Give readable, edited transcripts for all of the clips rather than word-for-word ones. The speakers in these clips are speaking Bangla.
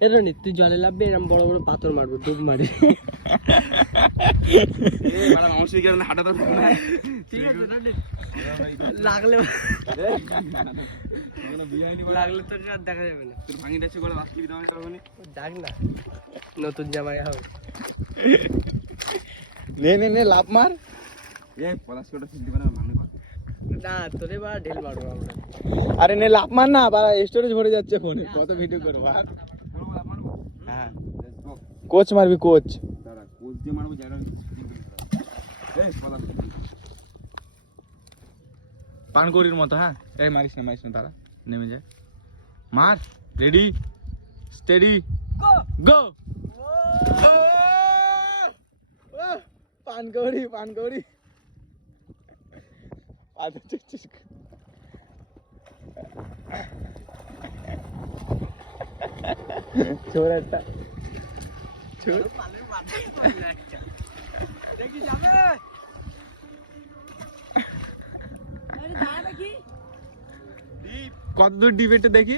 এরো নি তুই জলে লাভবি এরকম বড় বড় পাথর মারবো ডুব মারি লাগলে লাগলে তোর আর দেখা যাবে না দেখ না নতুন জামাই হবে নে নে নে লাভ মার না তোরে বা ঢেল মারবো আমরা আরে নে লাভ মার না বাড়া স্টোরেজ ভরে যাচ্ছে ফোনে কত ভিডিও করবো হ্যাঁ কোচ মারবি কোচ পানকড়ির মতো হ্যাঁ এই মারিস না তারা নেমে যায় মার রেডি স্টেডি গো পানকড়ি ছোড় একটা দেখি যাবে কত দূর ডিবেটে দেখি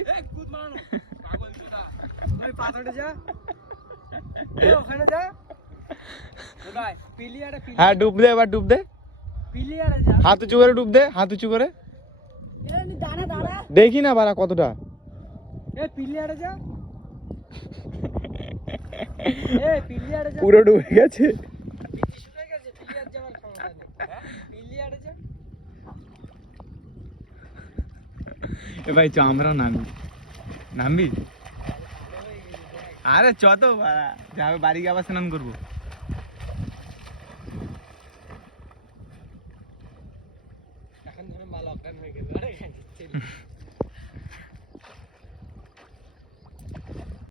পাথরে যা ওখানে যা হ্যাঁ ডুব দে এবার ডুব দে পিলিয়ারে যা হাত উঁচু করে ডুব দে হাত উঁচু করে দেখি না বাড়া কতটা পিলিয়ারে যা পিলিয়ারে যা পুরো ডুবে গেছে শুকিয়ে গেছে পিলিয়ার যাওয়ার ক্ষমতা নেই পিলিয়ারে যা এ ভাই চ আমরাও নামবি আরে চ তো যাবে বাড়ি গিয়ে আবার স্নান করবো